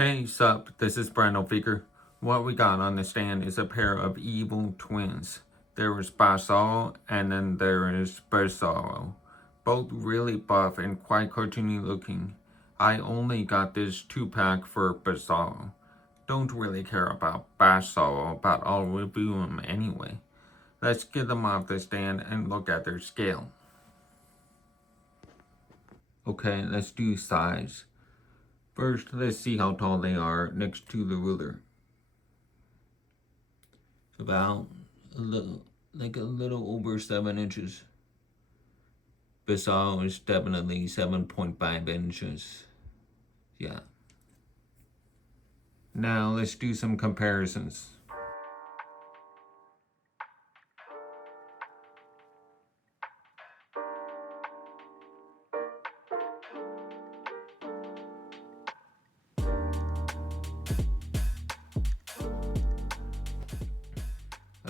Hey, sup, this is Brando Figure. What we got on the stand is a pair of evil twins. There is Batzarro and then there is Bizarro. Both really buff and quite cartoony looking. I only got this 2-pack for Bizarro. Don't really care about Batzarro, but I'll review him anyway. Let's get them off the stand and look at their scale. Okay, let's do size. First, let's see how tall they are next to the ruler. About a little over 7 inches. Bizarro is definitely 7.5 inches. Yeah. Now let's do some comparisons.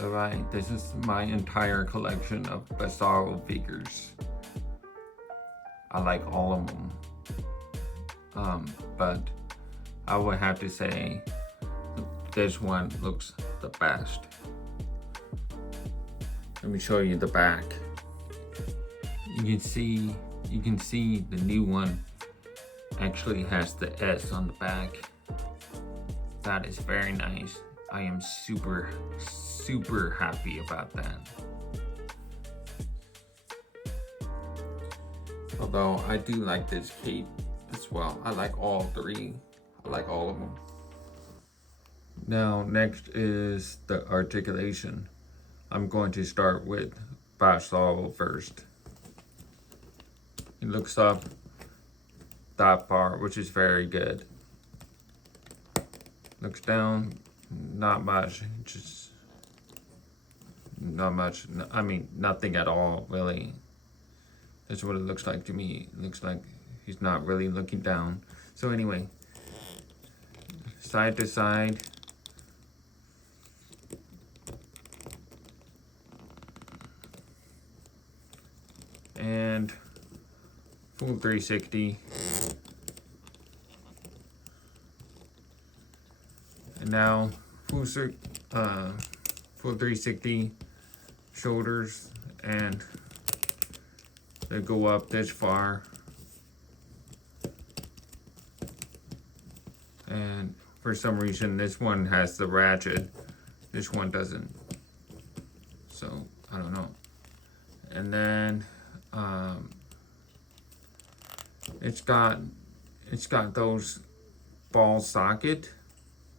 Alright, this is my entire collection of Batzarro figures. I like all of them. But I would have to say this one looks the best. Let me show you the back. You can see the new one actually has the S on the back. That is very nice. I am super happy about that. Although I do like this cape as well. I like all three. I like all of them. Now next is the articulation. I'm going to start with Batzarro first. He looks up that far, which is very good. Looks down, not much, just not much. I mean, nothing at all, really. That's what it looks like to me. It looks like he's not really looking down. So anyway, side to side. And full 360. And now full 360 shoulders, and they go up this far. And for some reason this one has the ratchet, this one doesn't. So I don't know. And then it's got those ball socket,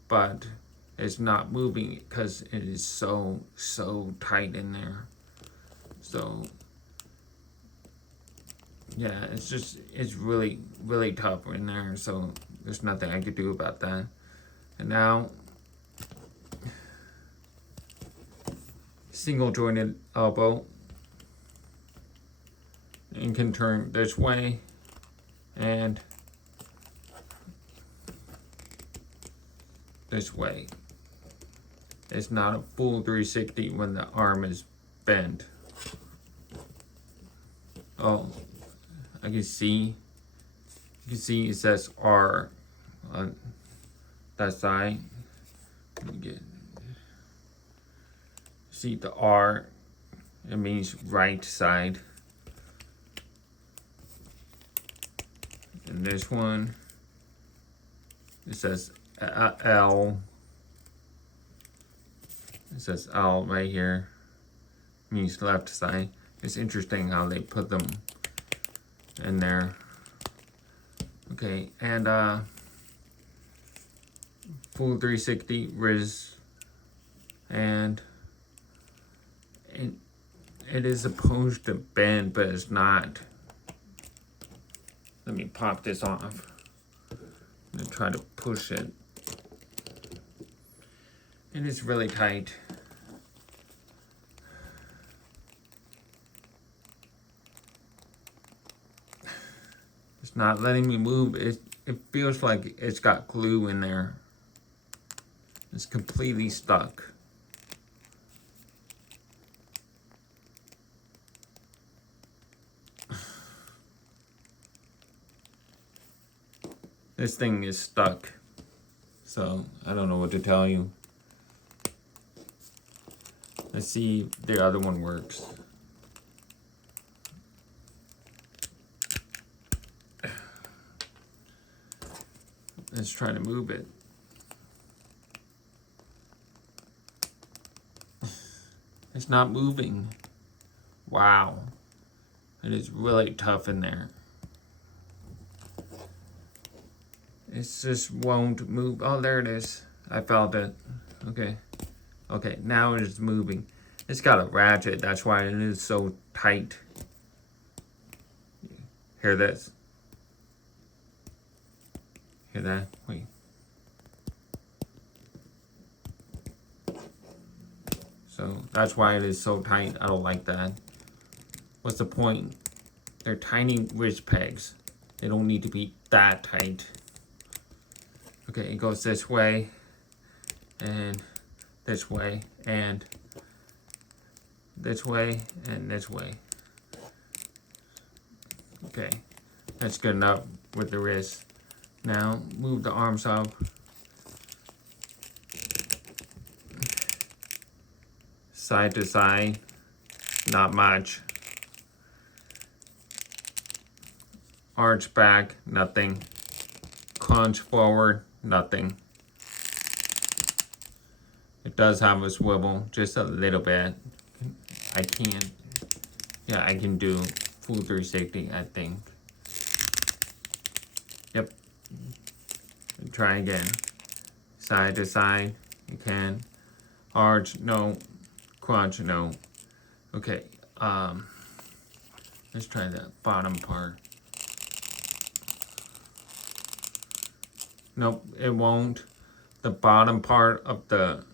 but it's not moving because it is so tight in there. So yeah, it's really tough in there, so there's nothing I could do about that. And now single jointed elbow, and can turn this way and this way. It's not a full 360 when the arm is bent. Oh, I can see. You can see it says R on that side. See the R, it means right side. And this one, it says L. It says L right here, means left side. It's interesting how they put them in there. Okay, and full 360 wrist, and it is supposed to bend, but it's not. Let me pop this off. I'm gonna try to push it. It is really tight. It's not letting me move. It feels like it's got glue in there. It's completely stuck. This thing is stuck. So I don't know what to tell you. Let's see if the other one works. Let's try to move it. It's not moving. Wow. It is really tough in there. It just won't move. Oh, there it is. I felt it. Okay. Okay, now it is moving. It's got a ratchet. That's why it is so tight. Hear this? Hear that? Wait. So that's why it is so tight. I don't like that. What's the point? They're tiny wrist pegs. They don't need to be that tight. Okay, it goes this way, and this way, and this way, and this way. Okay, that's good enough with the wrist. Now, move the arms up. Side to side, not much. Arch back, nothing. Crunch forward, nothing. It does have a swivel, just a little bit. I can't. Yeah, I can do full 360, I think. Yep. Try again. Side to side, you can. Arch, no. Crunch, no. Okay, let's try the bottom part. Nope, it won't. The bottom part of the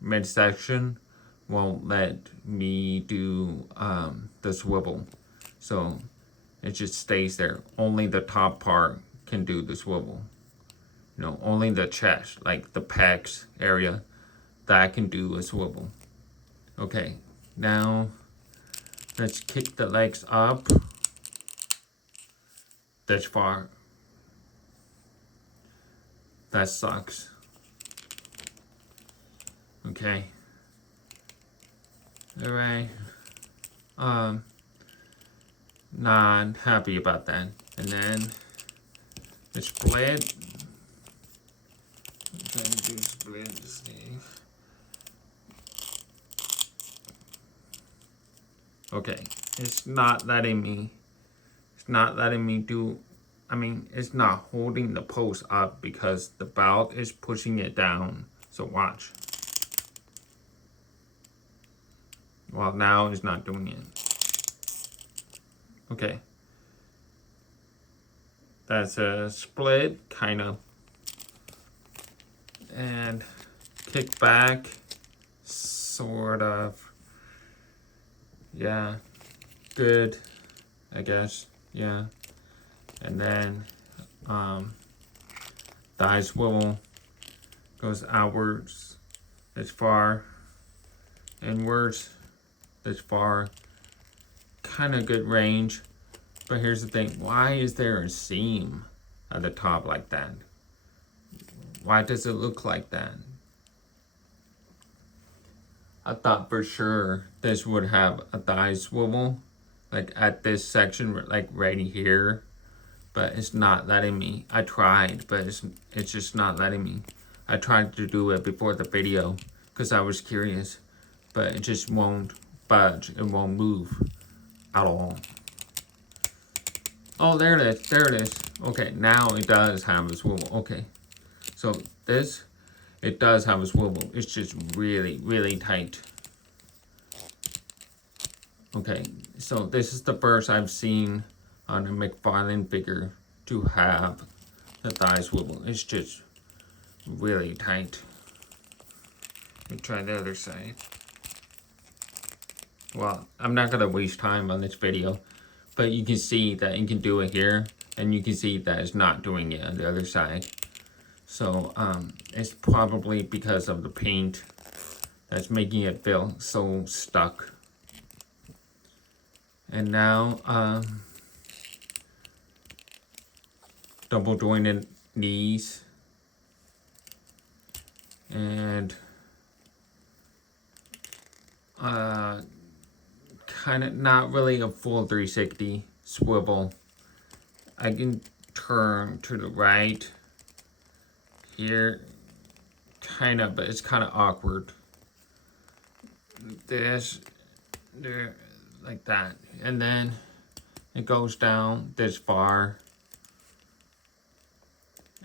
midsection won't let me do the swivel. So it just stays there. Only the top part can do the swivel. You know, only the chest, like the pecs area, that can do a swivel. Okay, now let's kick the legs up this far. That sucks. Okay. Alright. Not happy about that. And then the split. I'm trying to do split to see. Okay. It's not letting me. It's not letting me do. I mean, it's not holding the post up because the belt is pushing it down. So watch. Well, now it's not doing it. Okay. That's a split, kind of. And kick back, sort of. Yeah. Good, I guess. Yeah. And then thigh swivel goes outwards as far, inwards this far. Kind of good range. But here's the thing, why is there a seam at the top like that? Why does it look like that? I thought for sure this would have a thigh swivel, like at this section, like right here. But it's not letting me. I tried, but it's just not letting me. I tried to do it before the video because I was curious, but it just won't budge. It won't move at all. Oh, there it is. There it is. Okay, now it does have a swivel. Okay, so this, it does have a swivel. It's just really, really tight. Okay, so this is the first I've seen on a McFarlane figure to have the thigh swivel. It's just really tight. Let me try the other side. Well, I'm not gonna waste time on this video, but you can see that it can do it here, and you can see that it's not doing it on the other side. So it's probably because of the paint that's making it feel so stuck. And now double jointed knees. and kind of not really a full 360 swivel. I can turn to the right here, kind of, but it's kind of awkward. This, there, like that, and then it goes down this far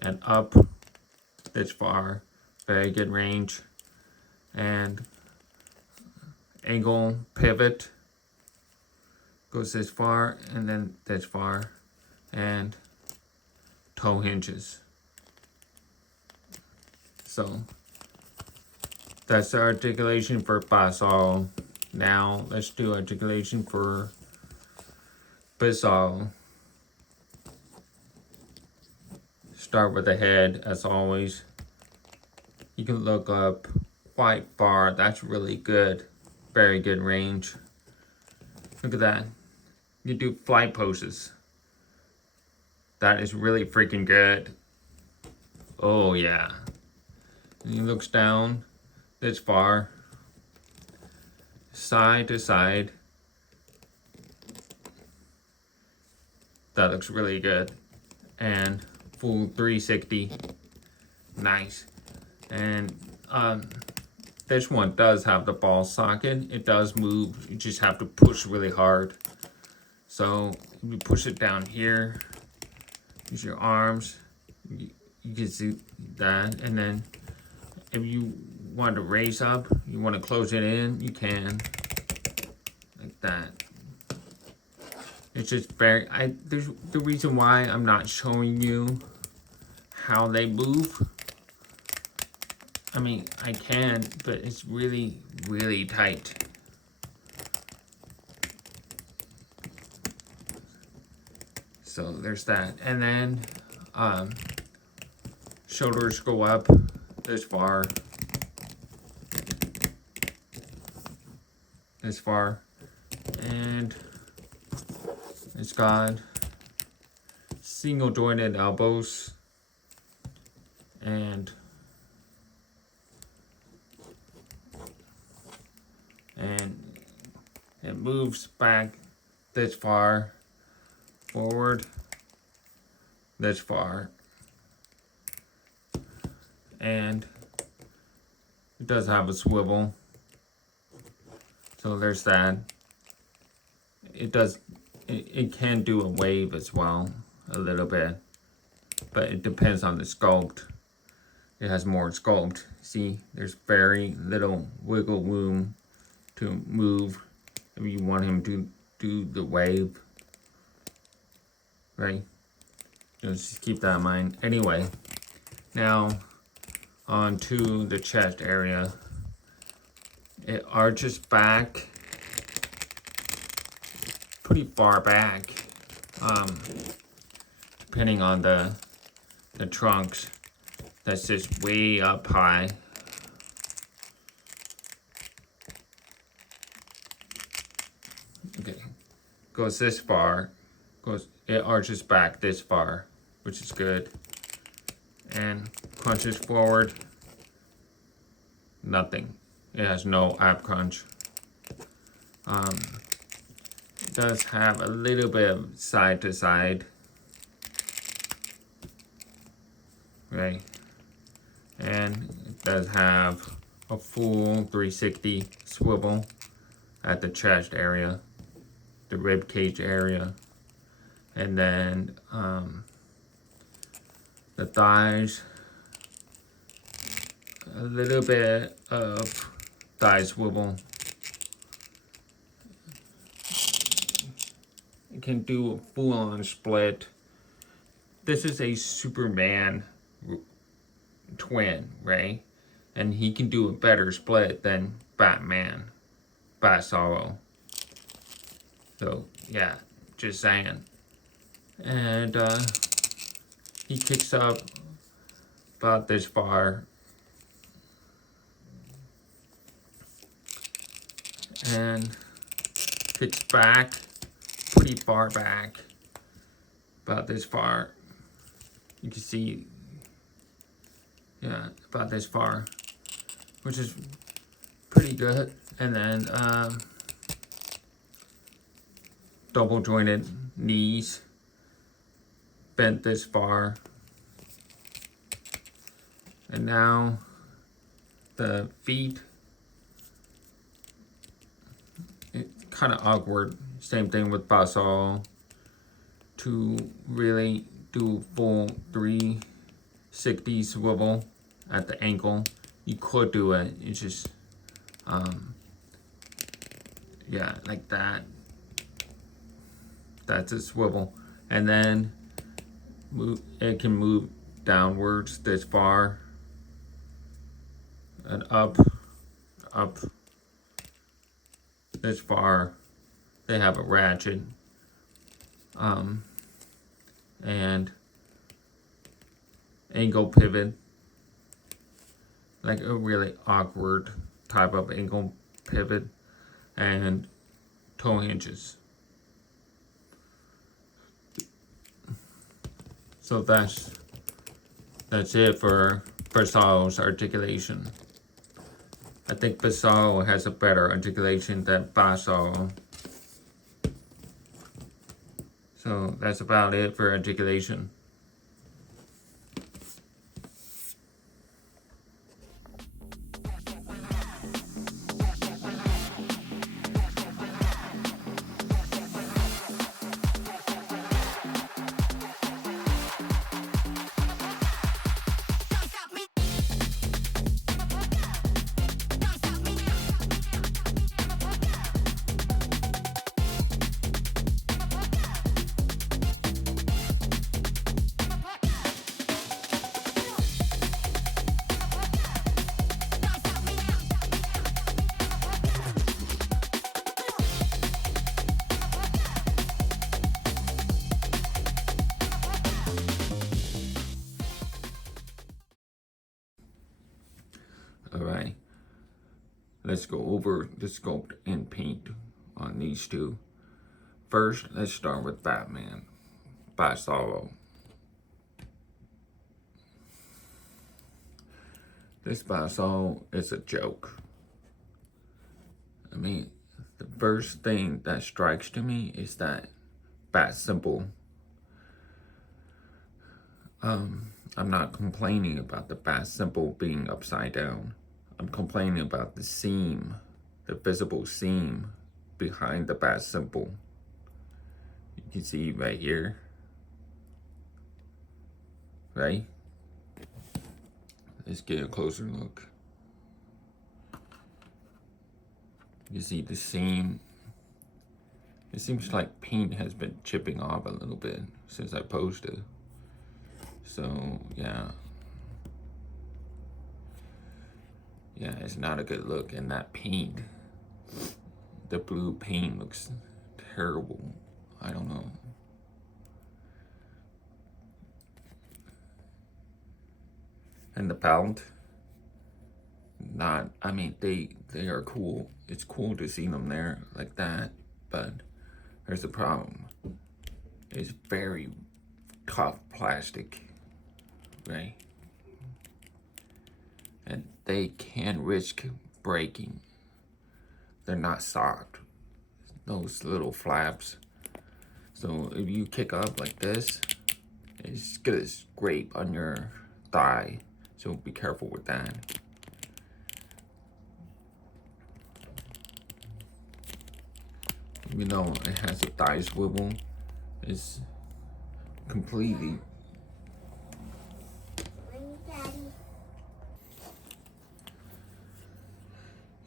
and up this far. Very good range. And angle pivot goes this far and then this far, and toe hinges. So that's the articulation for Batzarro. Now let's do articulation for Bizarro. Start with the head as always. You can look up white bar. That's really good. Very good range. Look at that. You do flight poses. That is really freaking good. Oh yeah. And he looks down this far, side to side. That looks really good. And full 360. Nice. And this one does have the ball socket. It does move. You just have to push really hard. So if you push it down here, use your arms. You can see that. And then if you want to raise up, you want to close it in, you can. Like that. It's just very, there's the reason why I'm not showing you how they move. I mean, I can, but it's really, really tight. So there's that. And then shoulders go up this far. This far. And it's got single jointed elbows. And it moves back this far, forward this far, and it does have a swivel, so there's that. It can do a wave as well, a little bit, but it depends on the sculpt. It has more sculpt. See, there's very little wiggle room to move if you want him to do the wave, right? Just keep that in mind. Anyway, now on to the chest area. It arches back pretty far back, depending on the trunks. That's just way up high. Okay, goes this far, it arches back this far, which is good, and crunches forward. Nothing. It has no ab crunch. It does have a little bit of side to side, right? And it does have a full 360 swivel at the chest area, the rib cage area, and then the thighs, a little bit of thigh swivel. It can do a full-on split. This is a Superman twin, right? And he can do a better split than Batman, Batzarro. So yeah, just saying. And he kicks up about this far, and kicks back pretty far back, about this far. You can see, yeah, about this far. which is pretty good. And then double jointed knees, bent this far. And now the feet, it's kind of awkward. Same thing with Batzarro. To really do full 360 swivel at the ankle, you could do it. It's just, yeah, like that. That's a swivel. And then it can move downwards this far and up this far. They have a ratchet. And ankle pivot, like a really awkward type of ankle pivot, and toe hinges. So that's it for Bizarro's articulation. I think Bizarro has a better articulation than Batzarro. So that's about it for articulation. Alright, let's go over the sculpt and paint on these two. First, let's start with Batman, Batzarro. This Batzarro is a joke. I mean, the first thing that strikes to me is that bat symbol. I'm not complaining about the bat symbol being upside down. I'm complaining about the seam, the visible seam behind the bat symbol. You can see right here, right? Let's get a closer look. You see the seam. It seems like paint has been chipping off a little bit since I posted. So, yeah. Yeah, it's not a good look. And that paint, the blue paint looks terrible. I don't know. And the palette, I mean, they are cool. It's cool to see them there like that, but there's a problem. It's very tough plastic, right? And they can risk breaking. They're not soft. Those little flaps. So if you kick up like this, it's gonna scrape on your thigh. So be careful with that. Even though it has a thigh swivel, it's completely.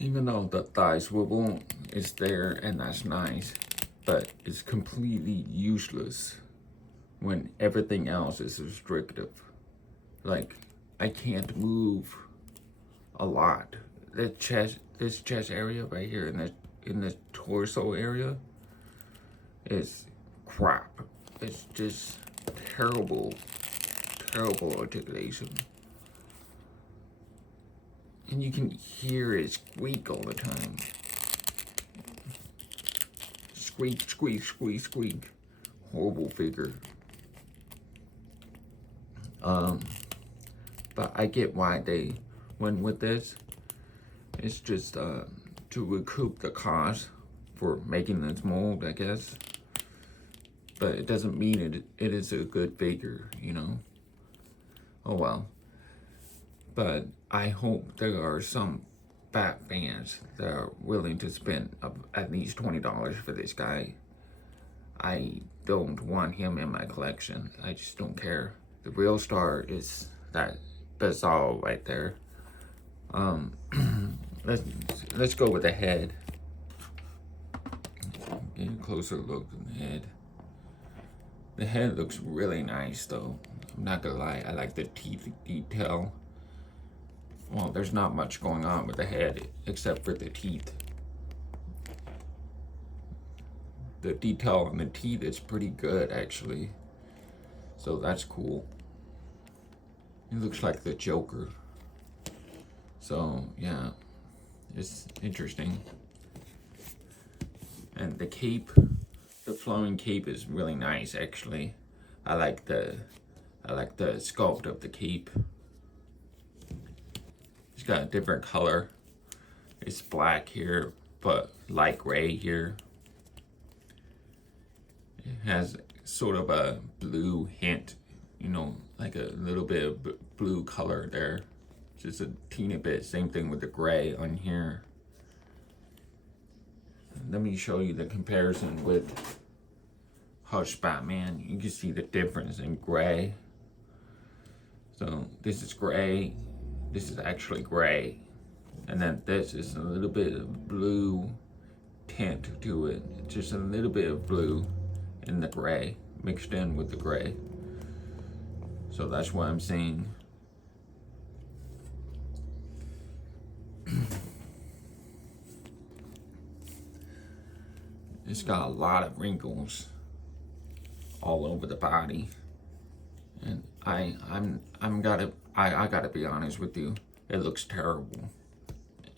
Even though the thigh swivel is there and that's nice, but it's completely useless when everything else is restrictive. Like, I can't move a lot. This chest area right here in the torso area is crap. It's just terrible articulation. And you can hear it squeak all the time. Squeak, squeak, squeak, squeak. Horrible figure. But I get why they went with this. It's just to recoup the cost for making this mold, I guess. But it doesn't mean it is a good figure, you know. Oh well. But I hope there are some Bat fans that are willing to spend at least $20 for this guy. I don't want him in my collection. I just don't care. The real star is that Bizarro right there. Let's go with the head. Get a closer look at the head. The head looks really nice though. I'm not gonna lie, I like the teeth detail. Well, there's not much going on with the head except for the teeth. The detail on the teeth is pretty good actually. So that's cool. It looks like the Joker. So yeah, it's interesting. And the cape, the flowing cape is really nice actually. I like the sculpt of the cape. It's got a different color. It's black here, but light gray here. It has sort of a blue hint, you know, like a little bit of blue color there. Just a teeny bit. Same thing with the gray on here. Let me show you the comparison with Hush Batman. You can see the difference in gray. So this is gray. This is actually gray. And then this is a little bit of blue tint to it. Just a little bit of blue in the gray, mixed in with the gray. So that's what I'm seeing. It's got a lot of wrinkles all over the body, and I gotta be honest with you. It looks terrible.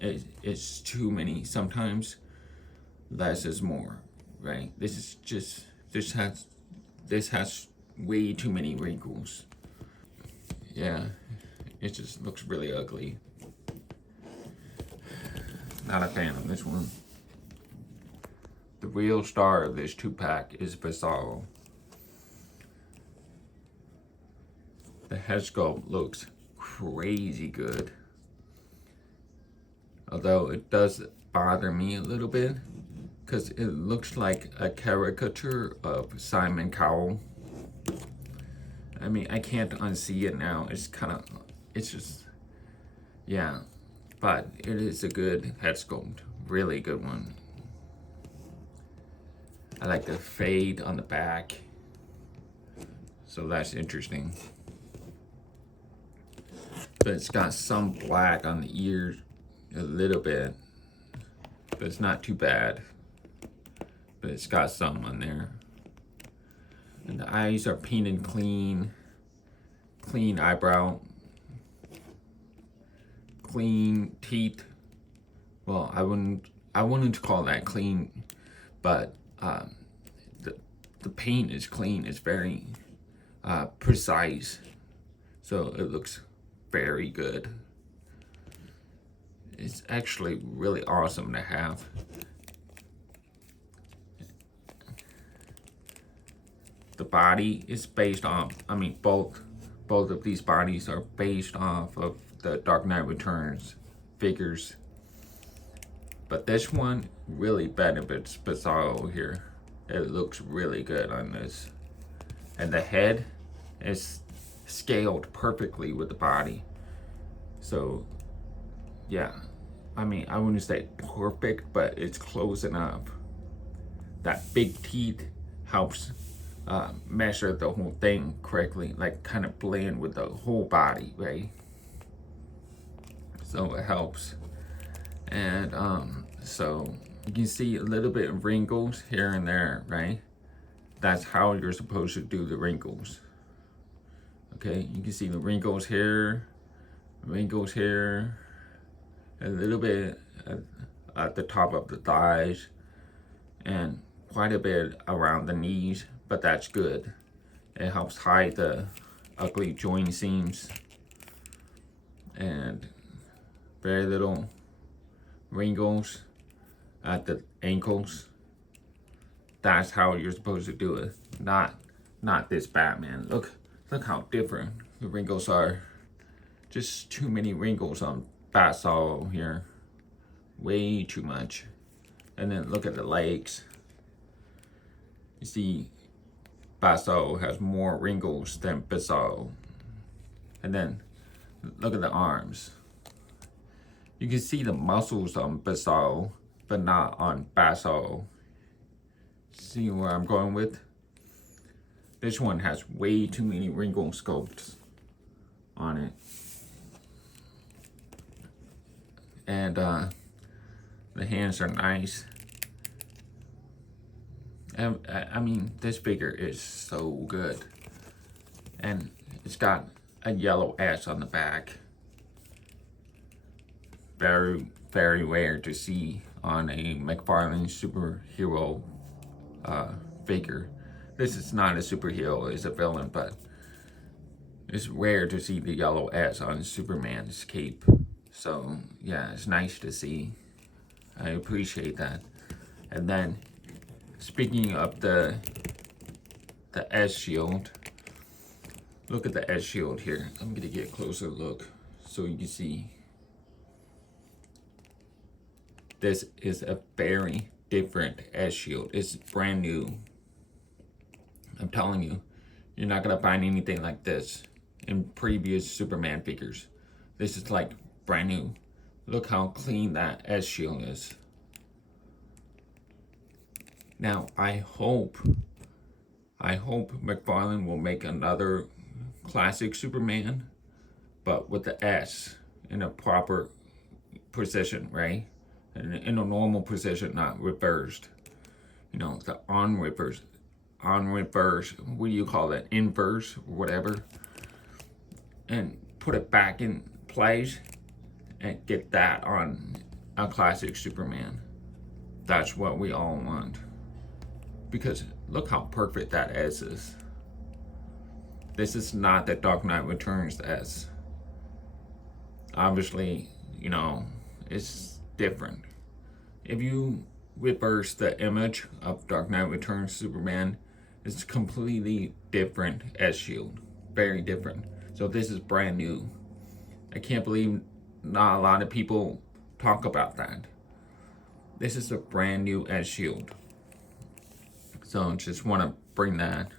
It's too many. Sometimes less is more, right? This has way too many wrinkles. Yeah, it just looks really ugly. Not a fan of this one. The real star of this 2-pack is Batzarro. The head sculpt looks crazy good. Although it does bother me a little bit because it looks like a caricature of Simon Cowell. I mean, I can't unsee it now. It's just, yeah. But it is a good head sculpt. Really good one. I like the fade on the back. So that's interesting. But it's got some black on the ears, a little bit. But it's not too bad. But it's got some on there. And the eyes are painted clean. Clean eyebrow. Clean teeth. Well, I wouldn't call that clean, but the paint is clean. It's very precise, so it looks very good. It's actually really awesome to have. The body is based off. I mean, both of these bodies are based off of the Dark Knight Returns figures. But this one really benefits Bizarro here. It looks really good on this. And the head is scaled perfectly with the body. So, yeah. I mean, I wouldn't say perfect, but it's close enough. That big teeth helps measure the whole thing correctly. Like, kind of blend with the whole body, right? So it helps. And so you can see a little bit of wrinkles here and there, right? That's how you're supposed to do the wrinkles. Okay, you can see the wrinkles here, a little bit at the top of the thighs, and quite a bit around the knees, but that's good. It helps hide the ugly joint seams, and very little wrinkles at the ankles. That's how you're supposed to do it. Not this Batman. Look how different the wrinkles are. Just too many wrinkles on Batzarro here. Way too much. And then look at the legs. You see, Batzarro has more wrinkles than Bizarro. And then look at the arms. You can see the muscles on Bizarro, but not on Batzarro. See where I'm going with? This one has way too many wrinkle sculpts on it. And the hands are nice. And I mean, this figure is so good. And it's got a yellow S on the back. Very, very rare to see on a McFarlane superhero figure. This is not a superhero, it's a villain, but it's rare to see the yellow S on Superman's cape. So yeah, it's nice to see. I appreciate that. And then, speaking of the S shield, look at the S shield here. I'm gonna get a closer look so you can see. This is a very different S shield. It's brand new. I'm telling you, you're not gonna find anything like this in previous Superman figures. This is like brand new. Look how clean that S shield is. Now, I hope McFarlane will make another classic Superman, but with the S in a proper position, right? In a normal position, not reversed. You know, the on reverse, what do you call that? Inverse, or whatever. And put it back in place and get that on a classic Superman. That's what we all want. Because look how perfect that S is. This is not the Dark Knight Returns S. Obviously, you know, it's different. If you reverse the image of Dark Knight Returns Superman, it's completely different S shield. Very different. So this is brand new. I can't believe not a lot of people talk about that. This is a brand new S shield. So just want to bring that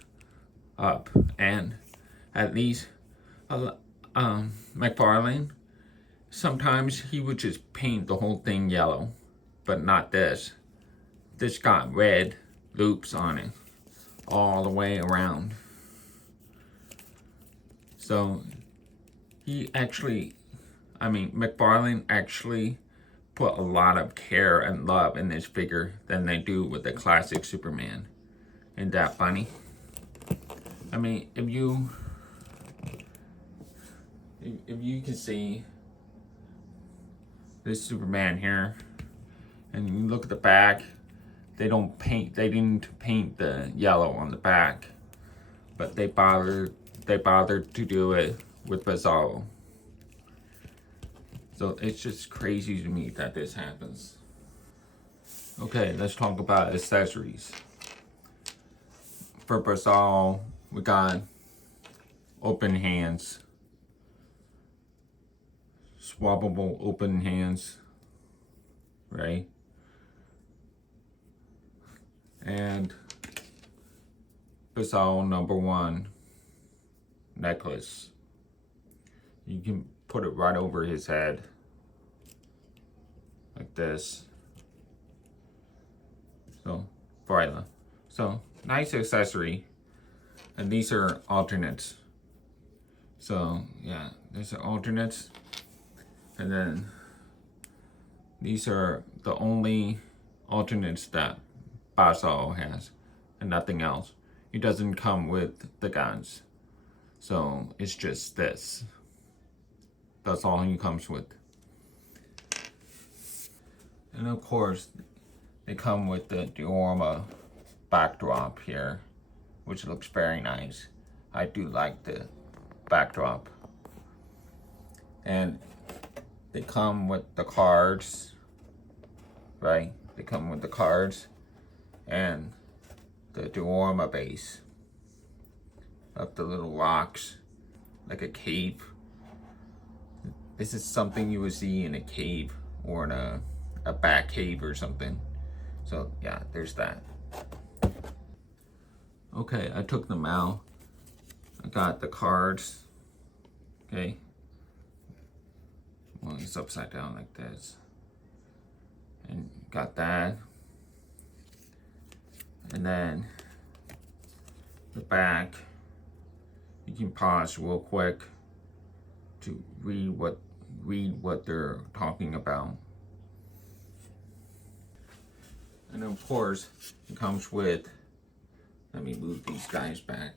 up. And at least McFarlane, sometimes he would just paint the whole thing yellow, but not this. This got red loops on it all the way around. So he actually, McFarlane actually put a lot of care and love in this figure than they do with the classic Superman. Isn't that funny? I mean, if you can see this Superman here, and you look at the back, they didn't paint the yellow on the back, but they bothered to do it with Bizarro. So it's just crazy to me that this happens. Okay, let's talk about accessories. For Bizarro, we got open hands. Swappable open hands. Right? And Bizarro #1 necklace. You can put it right over his head. Like this. So, Viola. So, nice accessory. And these are alternates. So, yeah, these are alternates. And then these are the only alternates that Batzarro has. And nothing else. He doesn't come with the guns. So, it's just this. That's all he comes with. And of course, they come with the Diorama backdrop here, which looks very nice. I do like the backdrop. And they come with the cards right? They come with the cards and the diorama base of the little rocks, like a cave. This is something you would see in a cave or in a bat cave or something. So yeah, there's that. Okay, I took them out. I got the cards. Okay. Well, it's upside down like this. And got that. And then the back, you can pause real quick to read what they're talking about. And of course, it comes with, let me move these guys back.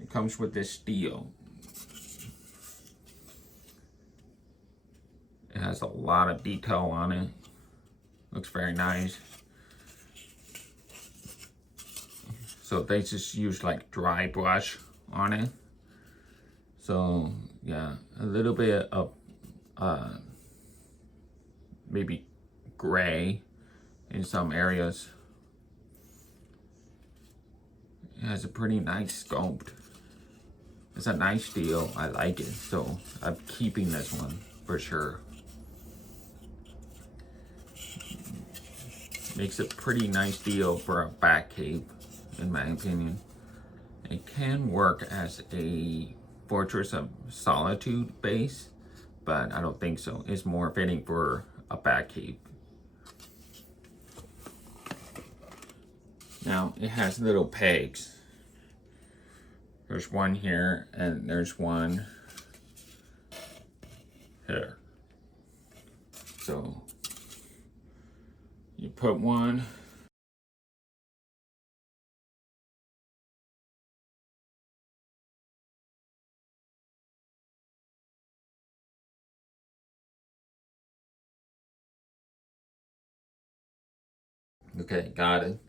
It comes with this steel. It has a lot of detail on it. Looks very nice. So they just use like dry brush on it. So yeah, a little bit of maybe gray in some areas. It has a pretty nice sculpt. It's a nice steel. I like it. So I'm keeping this one for sure. Makes a pretty nice deal for a bat cave, in my opinion. It can work as a Fortress of Solitude base, but I don't think so. It's more fitting for a bat cave. Now, it has little pegs. There's one here, and there's one here. So, you put one. Okay, got it.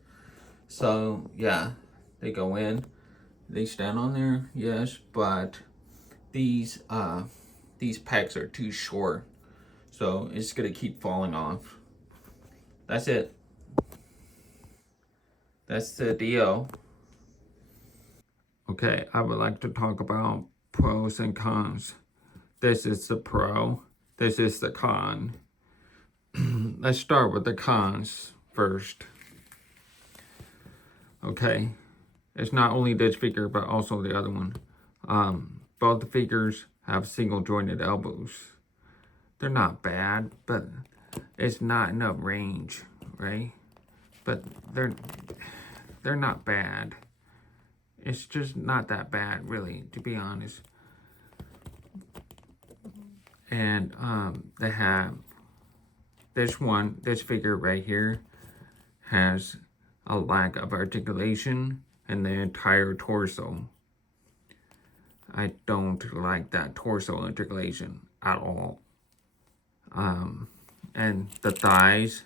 So, yeah, they go in. They stand on there, yes, but these pegs are too short. So, it's going to keep falling off. That's it. That's the deal. Okay, I would like to talk about pros and cons. This is the pro. This is the con. Let's start with the cons first. Okay, it's not only this figure, but also the other one. Both the figures have single jointed elbows. They're not bad, but it's not enough range, right? But they're not bad. It's just not that bad, really, to be honest. And they have this figure right here has a lack of articulation in the entire torso. I don't like that torso articulation at all. And the thighs,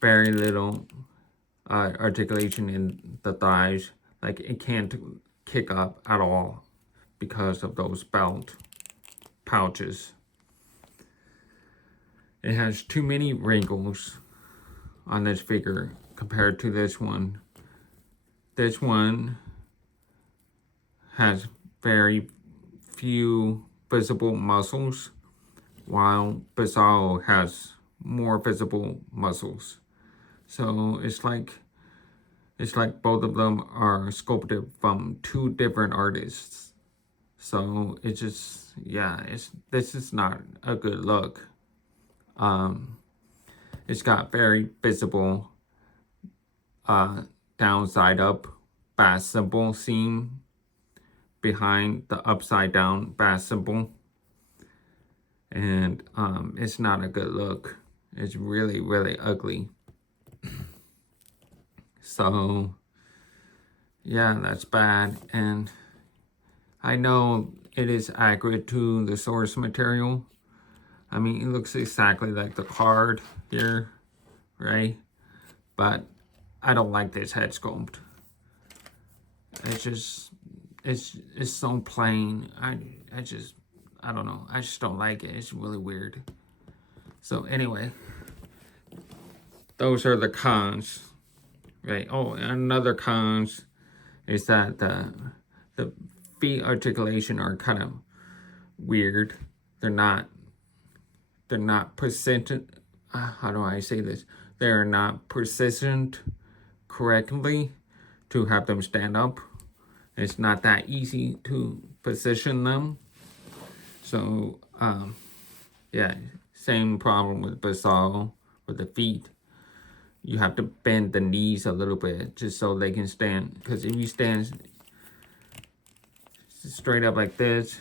very little articulation in the thighs. Like, it can't kick up at all because of those belt pouches. It has too many wrinkles on this figure compared to this one. This one has very few visible muscles, while Bizarro has more visible muscles. So it's like both of them are sculpted from two different artists. So it's just, yeah, this is not a good look. It's got very visible downside up bat symbol seam behind the upside down bat symbol. And it's not a good look. It's really, really ugly. So, yeah, that's bad. And I know it is accurate to the source material. I mean, it looks exactly like the card here, right? But I don't like this head sculpt. It's just, it's so plain. I just I don't know. I just don't like it. It's really weird. So anyway, those are the cons, right? Oh, another cons is that the feet articulation are kind of weird. They're not persistent. How do I say this? They're not persistent correctly to have them stand up. It's not that easy to position them. So yeah, same problem with Bizarro with the feet. You have to bend the knees a little bit just so they can stand. Because if you stand straight up like this,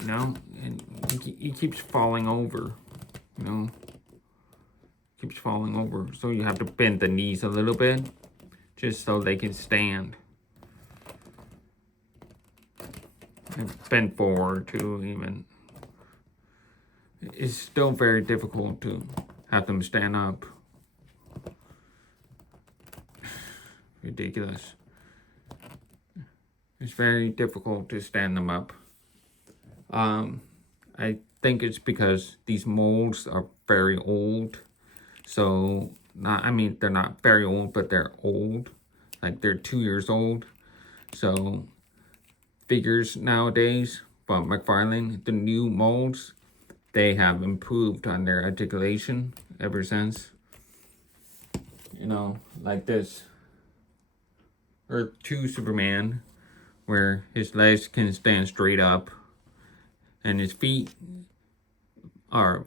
you know, and he keeps falling over, you know, keeps falling over. So you have to bend the knees a little bit just so they can stand. And bend forward too, even. It's still very difficult to have them stand up. Ridiculous. It's very difficult to stand them up. I think it's because these molds are very old. So, I mean, they're not very old, but they're old. Like, they're 2 years old. So, figures nowadays from McFarlane, the new molds, they have improved on their articulation ever since. You know, like this Earth 2 Superman, where his legs can stand straight up and his feet are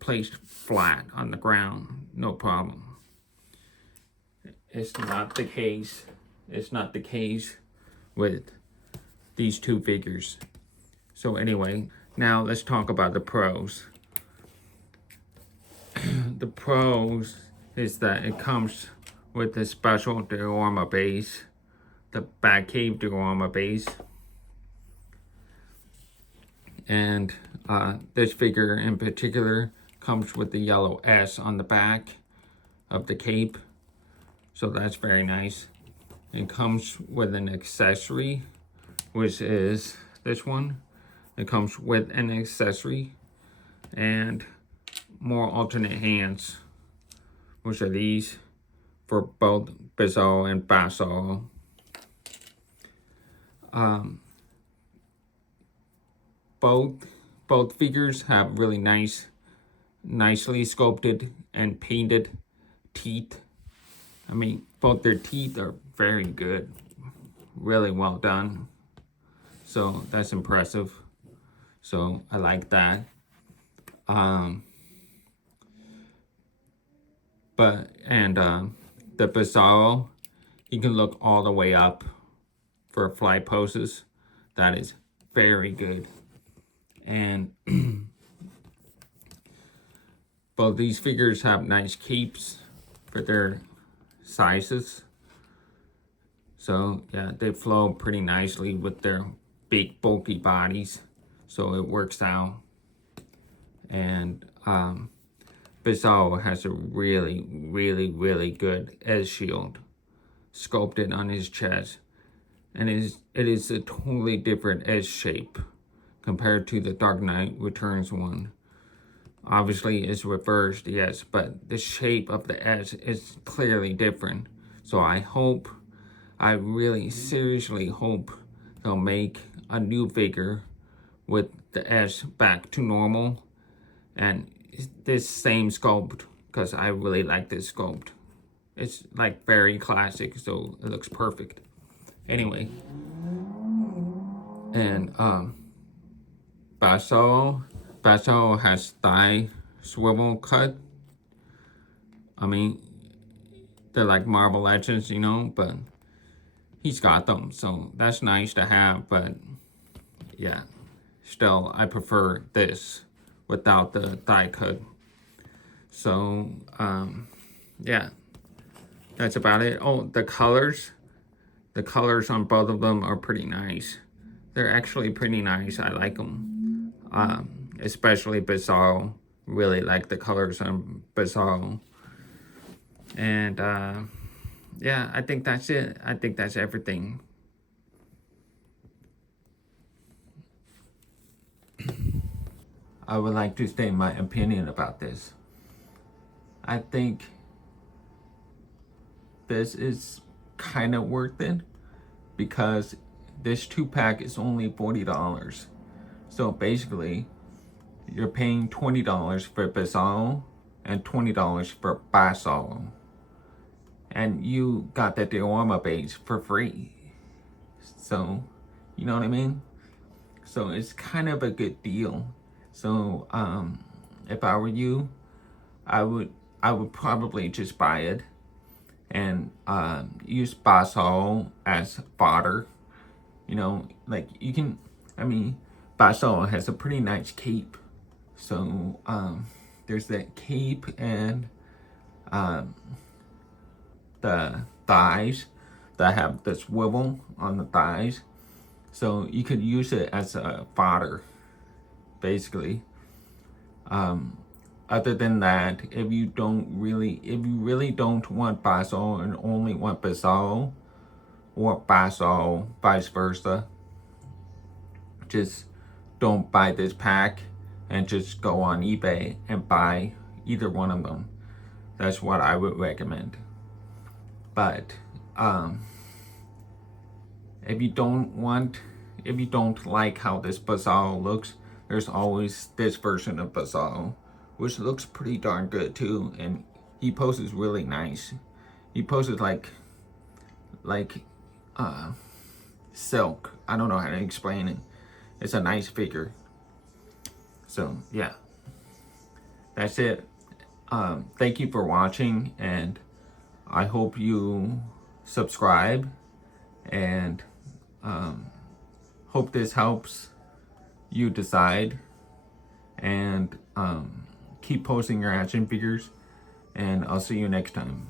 placed flat on the ground, no problem. It's not the case. It's not the case with these two figures. So anyway, now let's talk about the pros. The pros is that it comes with a special diorama base, the Batcave diorama base. And this figure in particular comes with the yellow S on the back of the cape. So that's very nice. It comes with an accessory, which is this one. It comes with an accessory and more alternate hands, which are these for both Bizarro and Batzarro. Both figures have really nicely sculpted and painted teeth. I mean, both their teeth are very good, really well done. So that's impressive. So I like that. The Bizarro, he can look all the way up for fly poses. That is very good. And both these figures have nice capes for their sizes. So yeah, they flow pretty nicely with their big bulky bodies. So it works out. And Bizarro has a really good edge shield sculpted on his chest. And it is a totally different edge shape compared to the Dark Knight Returns one. Obviously it's reversed, yes, but the shape of the edge is clearly different. So I really seriously hope they'll make a new figure with the edge back to normal and this same sculpt, because I really like this sculpt. It's like very classic, so it looks perfect. Anyway, and Batzarro has thigh swivel cut. I mean, they're like Marvel Legends, you know, but he's got them, so that's nice to have. But yeah, still, I prefer this without the thigh cut. So yeah, that's about it. Oh, the colors on both of them are pretty nice. They're actually pretty nice. I like them. Especially Bizarro. Really like the colors on Bizarro. And yeah, I think that's it. I think that's everything. I would like to state my opinion about this. I think this is kind of worth it because this 2-pack is only $40. So basically, you're paying $20 for Bizarro and $20 for Batzarro. And you got the Diorama base for free. So, you know what I mean? So it's kind of a good deal. So, if I were you, I would probably just buy it and use Batzarro as fodder. You know, like you can, I mean, Batzarro has a pretty nice cape. So, there's that cape and the thighs that have the swivel on the thighs. So you could use it as a fodder, basically. Other than that, if you really don't want Batzarro and only want Bizarro, or Batzarro, vice versa, just don't buy this pack and just go on eBay and buy either one of them. That's what I would recommend. But if you don't like how this Bizarro looks, there's always this version of Bizarro, which looks pretty darn good too, and he poses really nice. He poses like silk. I don't know how to explain it. It's a nice figure. So yeah, that's it. Thank you for watching, and I hope you subscribe, and hope this helps you decide, and keep posting your action figures, and I'll see you next time.